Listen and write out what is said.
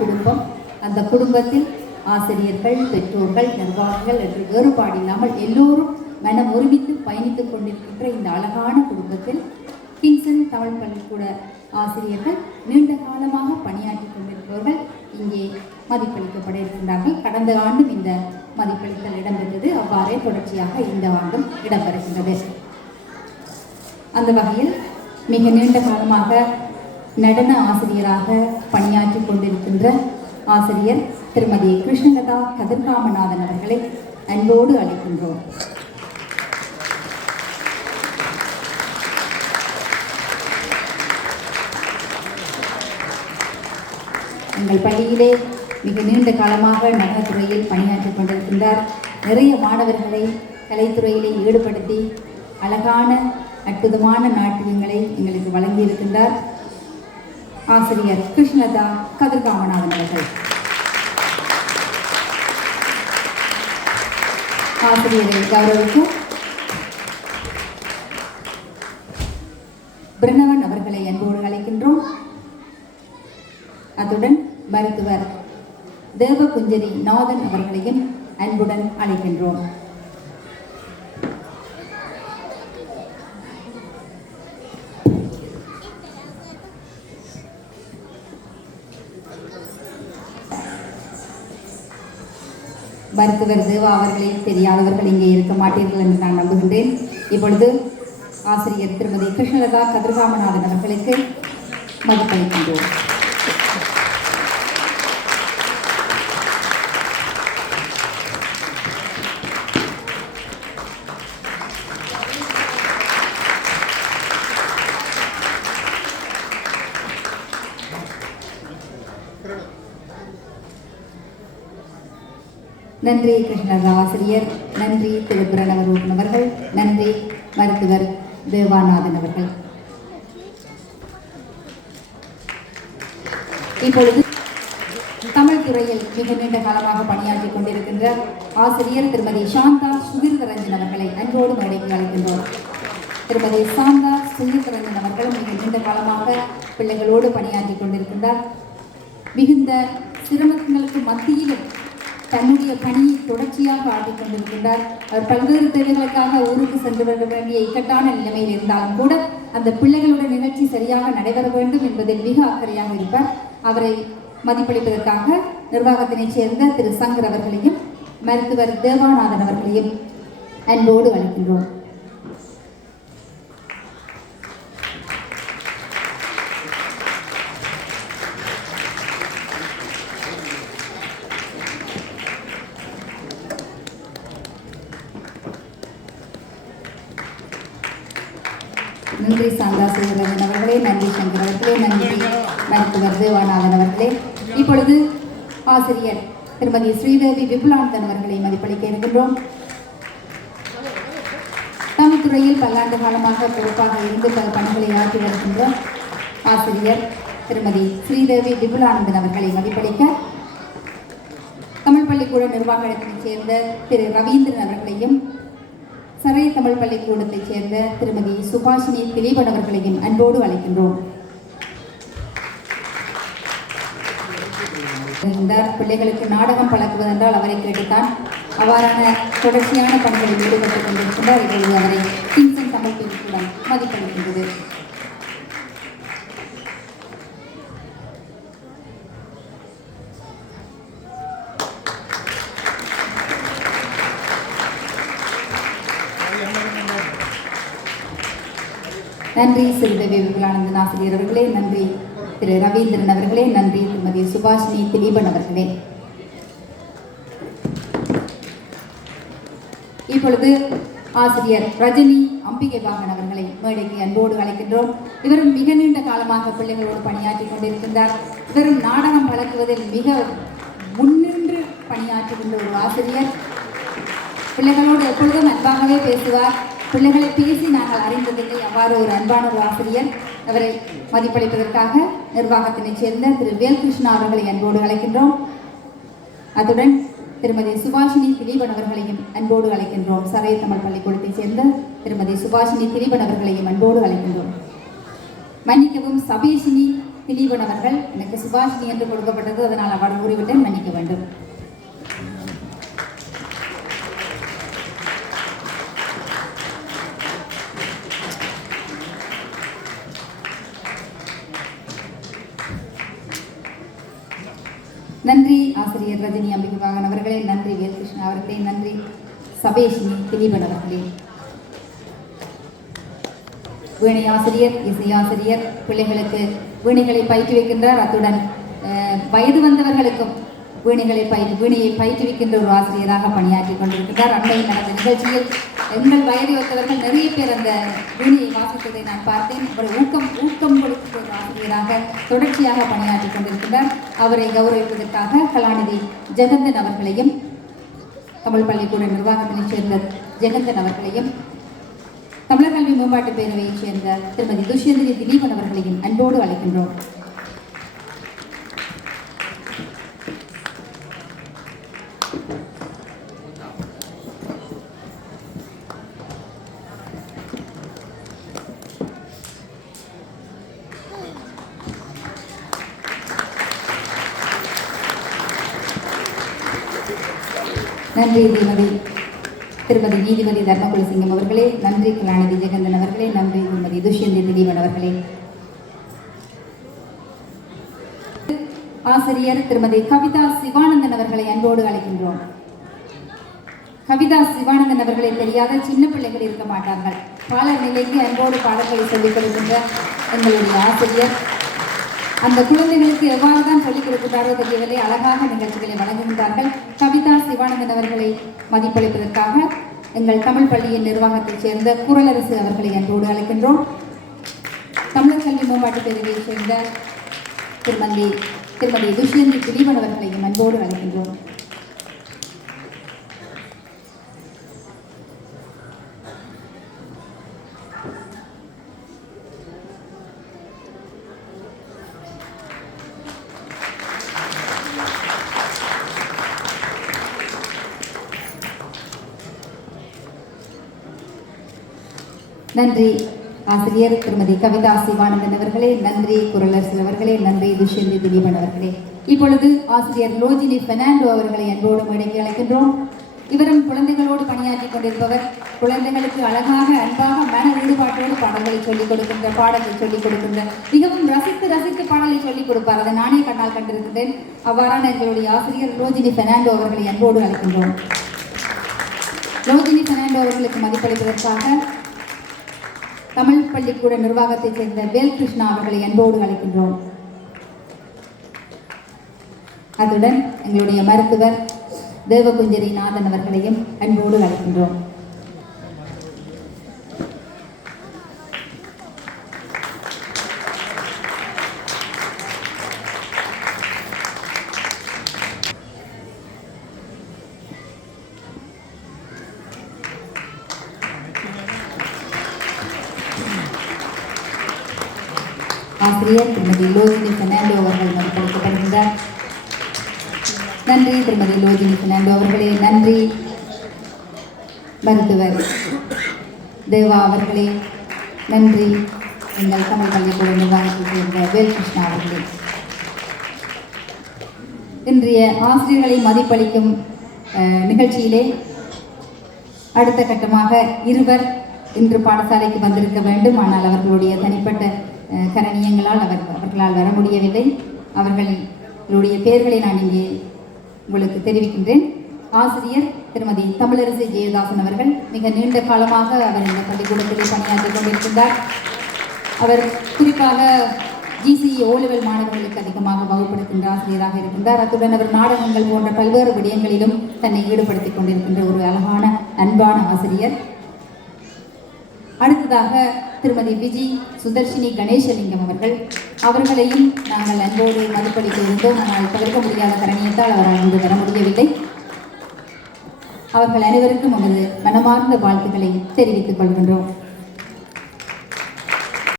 குடும்பம். அந்த குடும்பத்தில் ஆசிரியர்கள், பெற்றோர்கள், நிர்வாகிகள் என்று வேறுபாடு இல்லாமல் எல்லோரும் மனம் ஒருமித்து பயணித்துக் கொண்டிருக்கின்ற இந்த அழகான குடும்பத்தில் கிங்சன் தமிழ் பள்ளிக்கூட ஆசிரியர்கள் நீண்ட காலமாக பணியாற்றி கொண்டிருப்பவர்கள் இங்கே மதிப்பளிக்கப்பட இருக்கின்றார்கள். கடந்த ஆண்டும் இந்த மதிப்பளித்தல் இடம்பெற்றது. அவ்வாறே தொடர்ச்சியாக இந்த ஆண்டும் இடம்பெறுகின்றது. அந்த வகையில் மிக நீண்ட காலமாக நடன ஆசிரியராக பணியாற்றி கொண்டிருக்கின்ற ஆசிரியர் திருமதி கிருஷ்ணலதா கதிர்காமநாதன் அவர்களை அன்போடு அழைக்கின்றோம். எங்கள் பள்ளியிலே மிக நீண்ட காலமாக நடனத்துறையில் பணியாற்றி கொண்டிருக்கின்றார். நிறைய மாணவர்களை கலைத்துறையிலே ஈடுபடுத்தி அழகான அற்புதமான நாட்டியங்களை எங்களுக்கு வழங்கியிருக்கின்றார் ஆசிரியர் கிருஷ்ணலதா கதிர்காமநாதன் அவர்கள். ஆசிரியரை கௌரவிக்கும் பிரணவன் அவர்களை அன்போடு அழைக்கின்றோம். அத்துடன் மருத்துவர் தேவகுஞ்சரி நாதன் அவர்களையும் அன்புடன் அழைக்கின்றோம். மருத்துவர் தேவா அவர்களை தெரியாதவர்கள் இங்கே இருக்க மாட்டீர்கள் என்று நான் நம்புகின்றேன். இப்பொழுது ஆசிரியர் திருமதி கிருஷ்ணலதா கதிர்காமநாதன் அவர்களுக்கு மதிப்பளிக்கின்றோம். நன்றி கிருஷ்ணலதா ஆசிரியர், நன்றி திரு பிரணவரூபன் அவர்கள், நன்றி மருத்துவர் தேவாநாதன் அவர்கள். இப்பொழுது தமிழ் துறையில் மிக நீண்ட காலமாக பணியாற்றி கொண்டிருக்கின்ற ஆசிரியர் திருமதி சாந்தா சுதீர்தரஞ்சன் அவர்களை அன்போடு மேடைக்கு அழைக்கின்றோம். திருமதி சாந்தா சுதீர்தரஞ்சன் அவர்களும் மிக நீண்ட காலமாக பிள்ளைகளோடு பணியாற்றி கொண்டிருக்கின்றார். மிகுந்த சிரமங்களுக்கு மத்தியிலும் தன்னுடைய பணியை தொடர்ச்சியாக ஆற்றிக் கொண்டிருக்கின்றார். அவர் பல்வேறு தேவைகளுக்காக ஊருக்கு சென்று வர வேண்டிய இக்கட்டான நிலைமையில் இருந்தாலும் கூட அந்த பிள்ளைகளுடைய நிகழ்ச்சி சரியாக நடைபெற வேண்டும் என்பதில் மிக அக்கறையாக இருப்பார். அவரை மதிப்பளிப்பதற்காக நிர்வாகத்தினைச் சேர்ந்த திரு சங்கர் அவர்களையும் மருத்துவர் தேவாநாதன் அவர்களையும் அன்போடு அழைக்கின்றோம். நன்றி சாந்தா சுதீர்தரஞ்சன் அவர்களே, நன்றி சங்கர் அவர்களே, நன்றி மருத்துவர் தேவாநாதன் அவர்களே. இப்பொழுது ஆசிரியர் திருமதி ஸ்ரீதேவி விபுலானந்தன் அவர்களை மதிப்பளிக்க இருக்கின்றோம். தமிழ் துறையில் பல்லாண்டு காலமாக பொறுப்பாக இருந்து பல பணிகளை ஆற்றி வருகின்ற ஆசிரியர் திருமதி ஸ்ரீதேவி விபுலானந்தன் அவர்களை மதிப்பளிக்க தமிழ் பள்ளிக்கூட நிர்வாகத்தைச் சேர்ந்த திரு ரவீந்திரன் அவர்களையும் சரை தமிழ் பள்ளிக்கூடத்தைச் சேர்ந்த திருமதி சுபாஷினி திலீபன் அவர்களையும் அன்போடு அழைக்கின்றோம். பிள்ளைகளுக்கு நாடகம் பழக்குவதென்றால் அவரை கேட்டுத்தான் அவ்வாறான தொடர்ச்சியான பணிகளில் ஈடுபட்டுக் கொண்டிருக்கின்றார். இப்பொழுது அவரை கிங்சன் தமிழ் பள்ளிக்கூடம் மதிப்பளிக்கின்றது. நன்றி ஸ்ரீதேவி விபுலானந்தன் ஆசிரியர் அவர்களே, நன்றி திரு ரவீந்திரன் அவர்களே, நன்றி திருமதி சுபாஷினி திலீபன் அவர்களே. இப்பொழுது ஆசிரியர் ரஜினி அம்பிகை பாகன் அவர்களை மேடைக்கு அன்போடு அழைக்கின்றோம். இவரும் மிக நீண்ட காலமாக பிள்ளைகளோடு பணியாற்றி கொண்டிருக்கின்றார். இவரும் நாடகம் வழங்குவதில் மிக முன்னின்று பணியாற்றுகின்ற ஒரு ஆசிரியர். பிள்ளைகளோடு எப்பொழுதும் அன்பாகவே பேசுவார். பிள்ளைகளை பேசி நாங்கள் அறிந்ததில்லை, அவ்வாறு ஒரு அன்பான ஒரு ஆசிரியர். அவரை மதிப்பளிப்பதற்காக நிர்வாகத்தினைச் சேர்ந்த திரு வேல்கிருஷ்ணா அவர்களை அன்போடு அழைக்கின்றோம். அத்துடன் திருமதி சுபாஷினி திலீபன் அவர்களையும் அன்போடு அழைக்கின்றோம். சரை தமிழ் பள்ளிக்கூடத்தைச் சேர்ந்த திருமதி சுபாஷினி திலீபன் அவர்களையும் அன்போடு அழைக்கின்றோம். மன்னிக்கவும், சபேஷினி திலீபன் அவர்கள். எனக்கு சுபாஷினி என்று கொடுக்கப்பட்டது, அதனால் அவர் கூறிவிட்டேன், மன்னிக்க வேண்டும். நன்றி ஆசிரியர் ரஜினி அம்பிகவாகன் அவர்களே, நன்றி வேல்கிருஷ்ணன் அவர்களே, நன்றி சபேஷினி திலீபன் அவர்களே. வீணை ஆசிரியர், இசையாசிரியர் பிள்ளைகளுக்கு வீணைகளை பயிற்றுவிக்கின்றார். அத்துடன் வயது வந்தவர்களுக்கும் வீணையை பயிற்றுவிக்கின்ற ஒரு ஆசிரியராக பணியாற்றி கொண்டிருக்கிறார். அண்மையில் நடந்த நிகழ்ச்சியில் எங்கள் வயது ஒத்தவர்கள் நிறைய பேர் அந்த வீணையை வாசித்ததை நான் பார்த்தேன். ஒரு ஊக்கம் கொடுக்கிற ஒரு ஆசிரியராக தொடர்ச்சியாக பணியாற்றி கொண்டிருக்கிறார். அவரை கௌரவிப்பதற்காக கலாநிதி ஜெகந்தன் அவர்களையும், தமிழ் பள்ளிக்கூட நிர்வாகத்தினைச் சேர்ந்த ஜெகந்தன் அவர்களையும், தமிழர் கல்வி மேம்பாட்டு பேரவையைச் சேர்ந்த திருமதி துஷ்யந்திரி திலீபன் அவர்களையும் அன்போடு அழைக்கின்றோம். நன்றி திருமதி நீதிபதி தர்மகுலசிங்கம் அவர்களே, நன்றி கலாநிதி ஜெகந்தன் அவர்களே, நன்றி திருமதி துஷ்யந்தி திலீபன் அவர்களே. ஆசிரியர் திருமதி கவிதா சிவானந்தன் அவர்களை அன்போடு அழைக்கின்றோம். கவிதா சிவானந்தன் அவர்களை தெரியாத சின்ன பிள்ளைகள் இருக்க மாட்டார்கள். பாடல் நிலைக்கு அன்போடு பாடல்களை சொல்லிக் கொடுக்கின்ற எங்களுடைய ஆசிரியர். அந்த குழந்தைகளுக்கு எவ்வாறு தான் சொல்லிக் கொடுக்கிறாரோ தெரியவில்லை, அழகாக நிகழ்ச்சிகளை வழங்குகின்றார்கள். கவிதா சிவானந்தன் அவர்களை மதிப்பளிப்பதற்காக எங்கள் தமிழ் பள்ளியின் நிர்வாகத்தைச் சேர்ந்த குரலரசு அவர்களை அன்போடு அழைக்கின்றோம். தமிழர் கல்வி மேம்பாட்டு பேரவையைச் சேர்ந்த திருமதி துஷ்யந்தி திலீபன் அவர்களையும் அன்போடு அழைக்கின்றோம். நன்றி ஆசிரியர் திருமதி கவிதா சிவானந்தன் அவர்களே, நன்றி குரலரசு அவர்களே, நன்றி துஷ்யந்தி திலீபன் அவர்களே. இப்பொழுது ஆசிரியர் லோஜினி பெர்னாண்டோ அவர்களை அன்போடு மேடைக்கு அழைக்கின்றோம். இவரும் குழந்தைகளோடு பணியாற்றி கொண்டிருப்பவர். குழந்தைகளுக்கு அழகாக அன்பாக மன ஈடுபாட்டோடு பாடல்களை சொல்லிக் கொடுக்கின்ற, பாடலை சொல்லிக் கொடுக்கின்ற, மிகவும் ரசித்து பாடலை சொல்லிக் கொடுப்பார். அதை நானே கண்ணால் கண்டிருக்கின்றேன். அவ்வாறான எங்களுடைய ஆசிரியர் லோஜினி பெர்னாண்டோ அவர்களை அன்போடு அழைக்கின்றோம். லோஜினி பெர்னாண்டோ அவர்களுக்கு மதிப்பளிப்பதற்காக தமிழ் பள்ளிக்கூட நிர்வாகத்தைச் சேர்ந்த வேல்கிருஷ்ணா அவர்களை அன்போடு அழைக்கின்றோம். அதுடன் எங்களுடைய மருத்துவர் தேவகுஞ்சரி நாதன் அவர்களையும் அன்போடு அழைக்கின்றோம். ஆசிரியர் திருமதி லோஜினி பெர்னாண்டோ அவர்கள் மதிப்பளிக்கப்படுகின்றார். நன்றி திருமதி லோஜினி பெர்னாண்டோ அவர்களே, நன்றி மருத்துவர் தேவா அவர்களே, நன்றி எங்கள் தமிழ் பள்ளிக்கூட நிர்வாகத்தைச் சேர்ந்த வேல்கிருஷ்ணா அவர்களே. இன்றைய ஆசிரியர்களை மதிப்பளிக்கும் நிகழ்ச்சியிலே அடுத்த கட்டமாக இருவர் இன்று பாடசாலைக்கு வந்திருக்க வேண்டும். ஆனால் அவர்களுடைய தனிப்பட்ட கரணியங்களால் அவர்களால் வர முடியவில்லை. அவர்களுடைய பெயர்களை நான் இங்கே உங்களுக்கு தெரிவிக்கின்றேன். ஆசிரியர் திருமதி தமிழரசி ஜெயதாசன் அவர்கள் மிக நீண்ட காலமாக அவர் இந்த பள்ளிக்கூடத்திலே பணியாற்றிக் கொண்டிருக்கின்றார். அவர் குறிப்பாக GCE O-level மாணவர்களுக்கு அதிகமாக வகுப்படுத்துகின்ற ஆசிரியராக இருக்கின்றார். அத்துடன் அவர் நாடகங்கள் போன்ற பல்வேறு விடயங்களிலும் தன்னை ஈடுபடுத்திக் கொண்டிருக்கின்ற ஒரு அழகான அன்பான ஆசிரியர். அடுத்ததாக திருமதி விஜி சுதர்ஷினி கணேசலிங்கம் அவர்களையும் நாங்கள் அன்போடு மதிப்பளிக்க இருந்தோம். ஆனால் தவிர்க்க முடியாத கரணியத்தால் அவரால் இன்று வர முடியவில்லை. அவர்கள் அனைவருக்கும் நமது மனமார்ந்த வாழ்த்துக்களை தெரிவித்துக் கொள்கின்றோம்.